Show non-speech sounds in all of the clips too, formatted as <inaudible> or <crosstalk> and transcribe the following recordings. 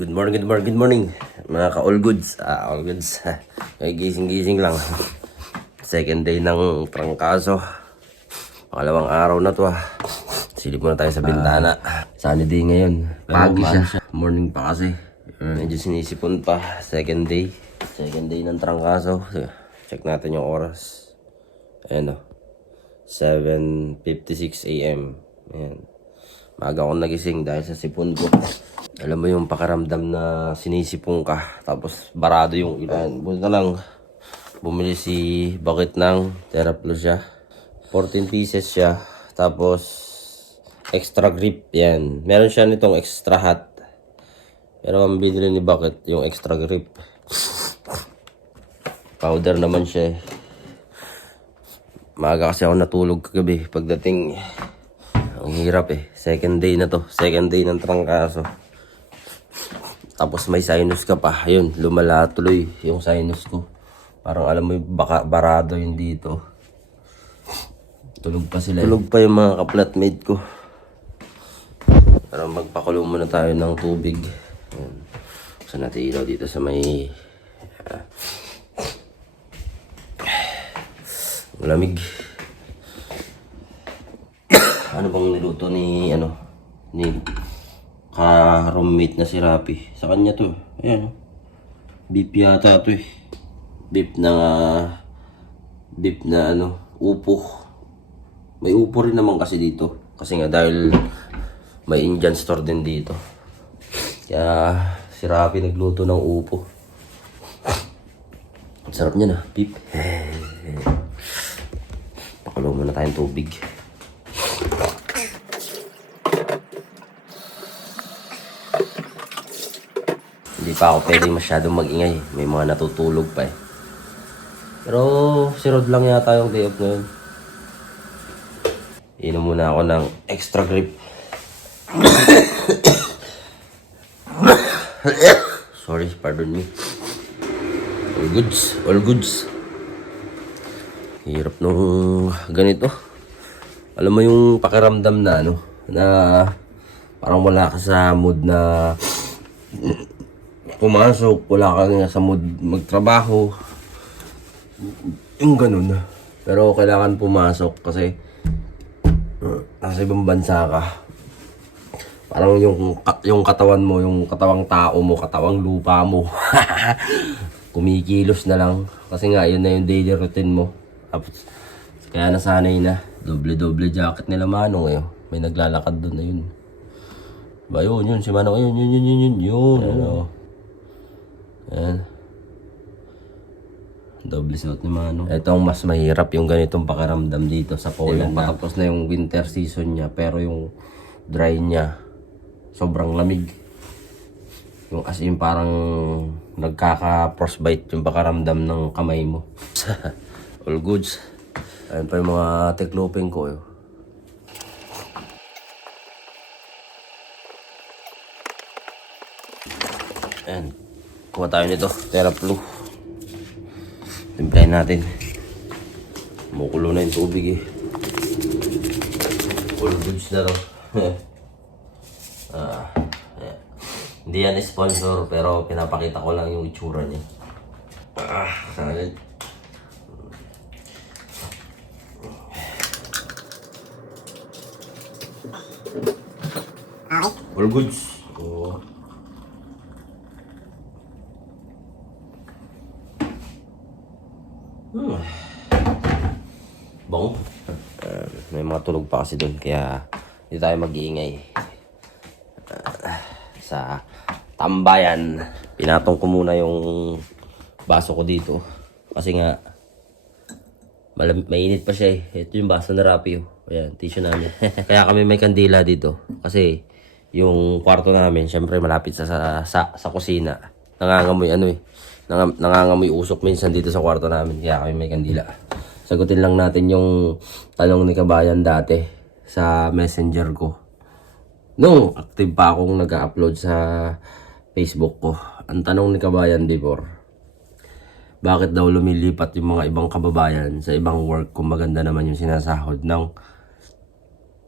Good morning, good morning, good morning. Mga ka-all goods. Ah, all goods. <laughs> Ay, gising-gising lang. Second day ng trangkaso. Pangalawang araw na to ah. Silip muna tayo sa bintana. Sunny day ngayon. Pagi siya. Morning pa kasi. Medyo sinisipon pa. Second day. Second day ng trangkaso. Check natin yung oras. Ayan o. 7.56 a.m. Ayan. Maaga akong nagising dahil sa sipon ko. Alam mo yung pakaramdam na sinisipong ka, tapos barado yung ilan. Buti na lang, bumili si Bakit ng Theraplusya. 14 pieces siya, tapos extra grip yan. Meron siya nitong extra hot. Pero ang binili ni Bakit, yung extra grip. Powder naman siya eh. Maaga kasi ako natulog kagabi. Pagdating, ang hirap eh. Second day na to. Second day ng trangkaso. Tapos may sinus ka pa. Ayun, lumala tuloy yung sinus ko. Parang alam mo yung baka, barado yun dito. Tulog pa sila. Tulog pa yung mga ka-flatmate ko. Pero magpakulo muna tayo ng tubig. Ayun. Gusto natin ilaw dito sa may... ah, Lamig. Ano bang niluto ni ano ni ka-roommate na si Rapi? Sa kanya to. Ayan. Beef yata to eh. Beef na beef na ano, upo. May upo rin naman kasi dito. Kasi nga dahil may Indian store din dito. Kaya si Rapi nagluto ng upo. Sarap niya na, beef. Pakalaw muna tayong tubig. Hindi pa ako pwede masyadong magingay. May mga natutulog pa eh. Pero si Rod lang yata yung day off ngayon. Inom muna ako ng extra grip. <coughs> Sorry, pardon me. All goods, all goods. Hirap nung ganito. Alam mo yung pakiramdam na ano, na parang wala ka sa mood na pumasok, wala ka nga sa mood magtrabaho. Yung ganun. Pero kailangan pumasok kasi uh, nasa ibang bansa ka. Parang yung yung katawan mo, yung katawang tao mo, katawang lupa mo. <laughs> Kumikilos na lang kasi nga yun na yung daily routine mo. Kaya nasanay na. Doble-doble jacket nila Manong ngayon. May naglalakad doon na yun. Ba yun, yun, si Manong, yun, yun, yun, yun, yun, yun. Ano? Ayan. Doble suot ni Manong. Ito ang mas mahirap yung ganitong pakiramdam dito sa Poland. patapos na yung winter season niya, pero yung dry niya, sobrang lamig. Yung as in parang nagkaka-frostbite yung pakaramdam ng kamay mo. <laughs> All goods. Ayun pa yung mga tekloping ko. Ayan. Kuha tayo nito. Teraplu. Timplahin natin. Mukulo na yung tubig eh. All goods na to. <laughs> ah. Hindi yan sponsor pero pinapakita ko lang yung itsura niya. Ah, salad. All goods. Oo. Hmm. Bango. Uh, may mga tulog kasi doon kaya hindi tayo mag-iingay. Ah, sa tambayan. Pinatong ko muna yung baso ko dito. Kasi nga mainit pa siya eh. Ito yung baso na Rappi. oh. Ayan, tissue namin. <laughs> kaya kami may kandila dito. Kasi yung kwarto namin, syempre malapit sa, sa, sa, sa kusina. Nangangamoy ano eh. Nang, nangangamoy usok minsan dito sa kwarto namin. Kaya kami may kandila. Sagutin lang natin yung tanong ni Kabayan dati sa messenger ko. Nung active pa akong nag-upload sa Facebook ko. Ang tanong ni Kabayan before, bakit daw lumilipat yung mga ibang kababayan sa ibang work kung maganda naman yung sinasahod ng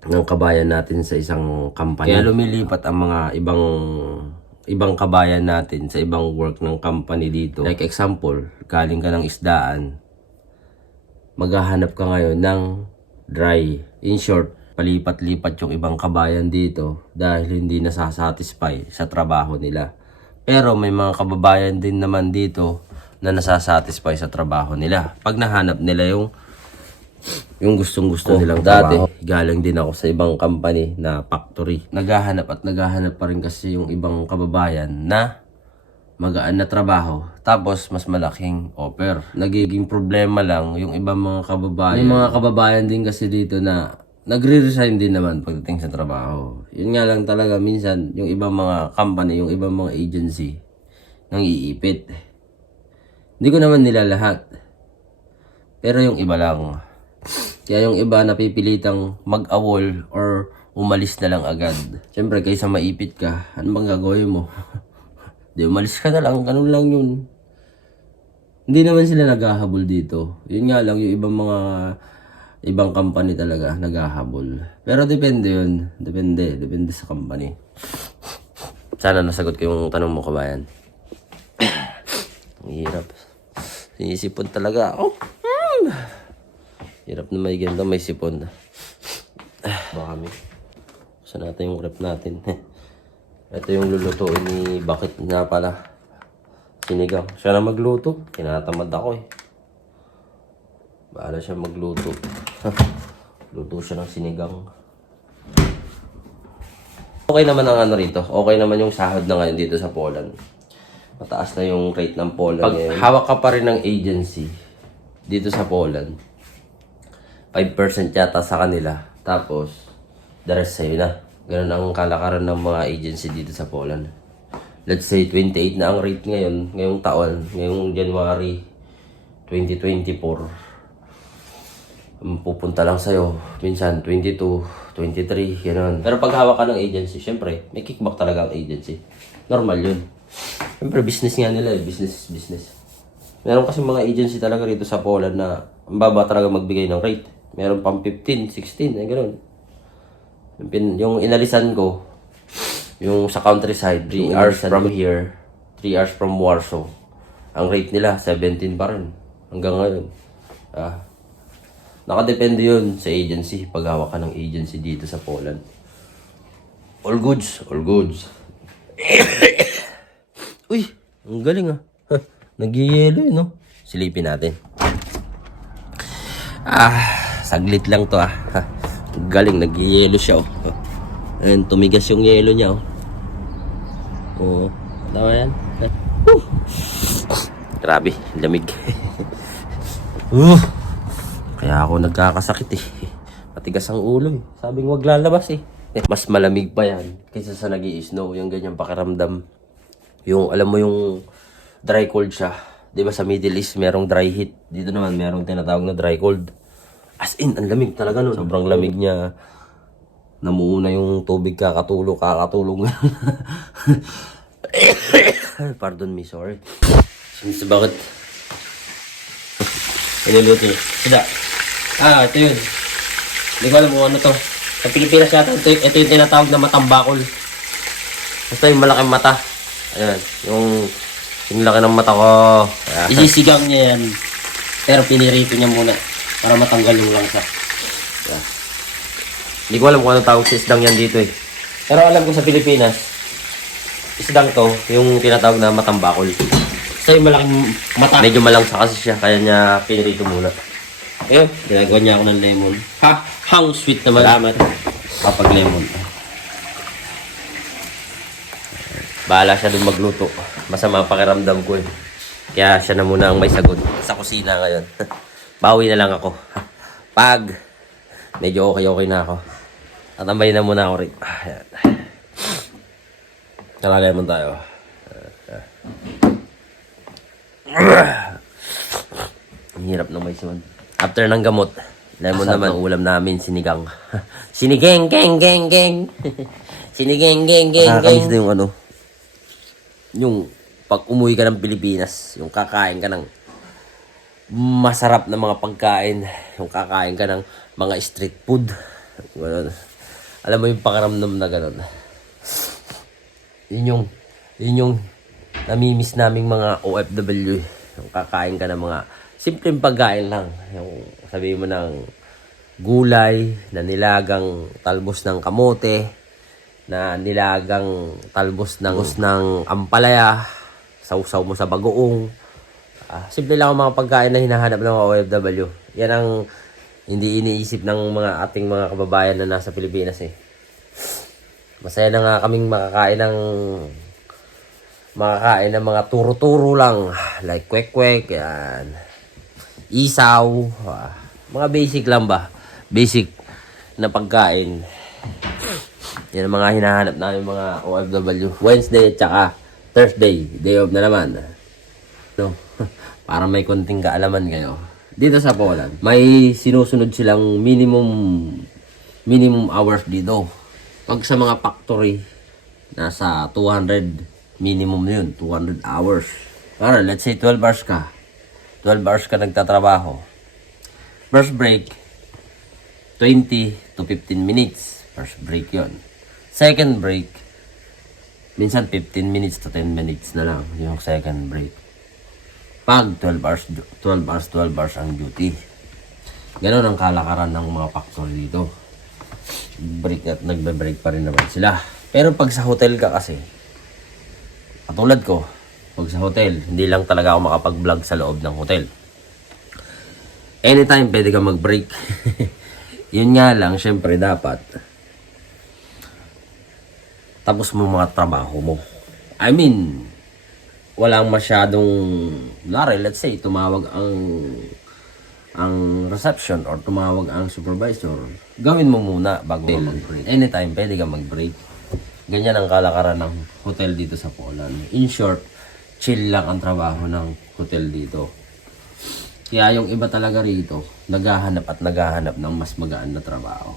ng kabayan natin sa isang company. Kaya lumilipat ang mga ibang ibang kabayan natin sa ibang work ng company dito. Like example, galing ka ng isdaan, maghahanap ka ngayon ng dry. In short, palipat-lipat yung ibang kabayan dito dahil hindi nasasatisfy sa trabaho nila. Pero may mga kababayan din naman dito na nasasatisfy sa trabaho nila. Pag nahanap nila yung yung gustong gusto nilang dati, galing din ako sa ibang company na factory. Naghahanap at naghahanap pa rin kasi yung ibang kababayan na magaan na trabaho tapos mas malaking offer. Nagiging problema lang yung ibang mga kababayan. Yung mga kababayan din kasi dito na nagre-resign din naman pagdating sa trabaho. Yun nga lang talaga minsan yung ibang mga company, yung ibang mga agency nang iipit. Hindi ko naman nila lahat. Pero yung iba lang. Kaya yung iba napipilitang mag-awol or umalis na lang agad. Siyempre, kaysa maipit ka, ano bang gagawin mo? <laughs> Di, umalis ka na lang, ganun lang yun. Hindi naman sila naghahabol dito. Yun nga lang, yung ibang mga ibang company talaga naghahabol. Pero depende yun. Depende. Depende sa company. Sana nasagot ko yung tanong mo, kabayan. Hirap. Sinisipon talaga ako. Hmm. Hirap na may ganda, may sipon. Baka kami. Buksan natin yung rep natin. <laughs> Ito yung lulutuin ni Bakit na pala. Sinigang. Siya na magluto. Tinatamad ako eh. Bahala siya magluto. <laughs> Luto siya ng sinigang. Okay naman ang ano rito. Okay naman yung sahod na ngayon dito sa Poland. Mataas na yung rate ng Poland Pag ngayon. hawak ka pa rin ng agency dito sa Poland, 5% yata sa kanila. Tapos, the rest sa'yo na. Ganun ang kalakaran ng mga agency dito sa Poland. Let's say 28 na ang rate ngayon, ngayong taon, ngayong January 2024 um, pupunta lang sa'yo. Minsan, 22, 23, gano'n. Pero pag hawak ka ng agency, syempre, may kickback talaga ang agency. Normal yun. Syempre, business nga nila eh. Business is business. Meron kasi mga agency talaga rito sa Poland na ang baba talaga magbigay ng rate. Meron pang 15, 16, eh, gano'n. Yung, pin- yung inalisan ko, yung sa countryside, 3 hours from here, 3 hours from Warsaw. Ang rate nila, 17 pa rin. Hanggang ngayon. Ah, Nakadepende yun sa agency, pag hawak ka ng agency dito sa Poland. All goods, all goods. <coughs> Uy, ang galing ah. Nagyayelo yun, no? Silipin natin. Ah, saglit lang to ah. Galing, nagyayelo siya oh. Ayun, tumigas yung yelo niya oh. Oo, tama yan. Woo! Grabe, lamig. <laughs> uh. Kaya ako nagkakasakit eh. Matigas ang ulo eh. Sabing wag lalabas eh. Eh, Mas malamig pa yan kaysa sa nag snow Yung ganyang pakiramdam. Yung, alam mo yung dry cold siya. Di ba sa Middle East merong dry heat. Dito naman merong tinatawag na dry cold. As in, ang lamig talaga no. Sobrang lamig niya. Namuuna yung tubig kakatulog, kakatulog. <coughs> Pardon me, sorry. Since bakit Niluluto niya. Sida. Ah, ito yun. Hindi ko alam kung ano to. Sa Pilipinas yata, ito, ito yung tinatawag na matambakol. Basta yung malaking mata. Ayan. Yung, yung laki ng mata ko. Ayan. Isisigang niya yan. Pero pinirito niya muna. Para matanggal yung langsa. Hindi ko alam kung ano tawag sa isdang yan dito eh. Pero alam ko sa Pilipinas, isdang to, yung tinatawag na matambakol. Basta yung malaking mata. Medyo malangsa kasi siya, kaya niya pinirito muna. Ayun, ginagawa niya ako ng lemon. Ha? Hang sweet naman. Salamat. Kapag lemon. Bahala siya dun magluto. Masama pakiramdam ko eh. Kaya siya na muna ang may sagot sa kusina ngayon. <laughs> Bawi na lang ako. <laughs> Pag medyo okay-okay na ako. Tatambay na muna ako rin. Ah, yan. Talagay mo tayo. Ang hirap ng may suman. After ng gamot, lemon naman ang ulam namin, sinigang. <laughs> Sinigeng, geng, geng, geng. <laughs> Sinigeng, geng, geng, geng. Nakakamiss na yung ano, yung pag umuwi ka ng Pilipinas, yung kakain ka ng masarap na mga pagkain, yung kakain ka ng mga street food. Ganun. Alam mo yung pakaramdam na ganun. Yun yung, Yun yung namimiss naming mga OFW. Yung kakain ka ng mga simpleng pagkain lang. Yung sabihin mo ng gulay, na nilagang talbos ng kamote, na nilagang talbos ng, ng ampalaya, sausaw mo sa bagoong. Ah, simple lang ang mga pagkain na hinahanap ng mga OFW. Yan ang hindi iniisip ng mga ating mga kababayan na nasa Pilipinas eh. Masaya na nga kaming makakain ng makakain ng mga turo-turo lang. Like kwek-kwek, yan. Isaw. ah, mga basic lang ba? Basic na pagkain. Yan ang mga hinahanap namin mga OFW. Wednesday at saka Thursday. Day off na naman. No? Para may konting kaalaman kayo. Dito sa Poland, may sinusunod silang minimum minimum hours dito. Pag sa mga factory, nasa 200 minimum yun, 200 hours. Para let's say 12 hours ka. 12 hours ka nagtatrabaho. First break, 20 to 15 minutes. First break yon. Second break, minsan 15 minutes to 10 minutes na lang yung second break. Pag 12 hours, 12 hours, 12 hours ang duty. Ganon ang kalakaran ng mga factory dito. Break at nagbe-break pa rin naman sila. Pero pag sa hotel ka kasi, katulad ko, pag sa hotel, hindi lang talaga ako makapag-vlog sa loob ng hotel. Anytime pwede ka mag-break. <laughs> Yun nga lang, syempre dapat tapos mo mga trabaho mo. I mean, walang masyadong, lari, let's say, tumawag ang ang reception or tumawag ang supervisor, gawin mo muna bago ka mag-break. Anytime, pwede ka mag-break. Ganyan ang kalakaran ng hotel dito sa Poland. In short, chill lang ang trabaho ng hotel dito. Kaya yung iba talaga rito, naghahanap at naghahanap ng mas magaan na trabaho.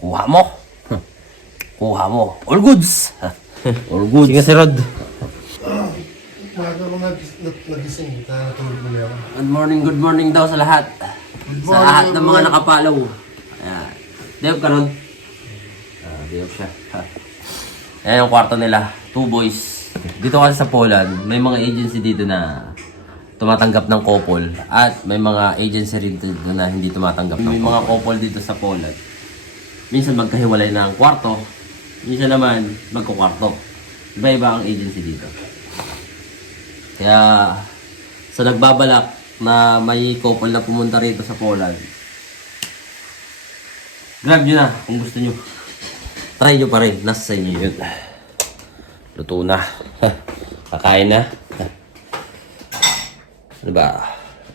Kuha mo! <laughs> Kuha mo. All goods! <laughs> All goods. Sige, si Rod. Maaga mga gis- nag- nagising, natulog muli ako. Good morning, good morning daw sa lahat. sa lahat ng mga nakapalaw. Ayan. Off ka ron? Ah, off siya. Ha. Ayan yung kwarto nila. Two boys. Dito kasi sa Poland, may mga agency dito na tumatanggap ng couple at may mga agency rin dito na hindi tumatanggap ng May mga couple dito sa Poland. Minsan magkahiwalay na ang kwarto, minsan naman magkukwarto. Iba-iba ang agency dito. Kaya sa nagbabalak na may couple na pumunta rito sa Poland, grab nyo na kung gusto nyo. Try nyo pa rin. Nasa sa inyo yun. Luto na. <laughs> Kakain na. Ano ba?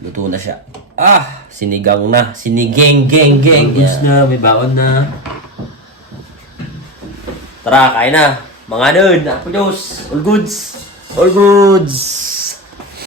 Luto na siya. Ah! Sinigang na. Sinigeng, geng, geng. Goods na. May baon na. Tara, kain na. Mga nerd. Ako Diyos. All goods. All goods.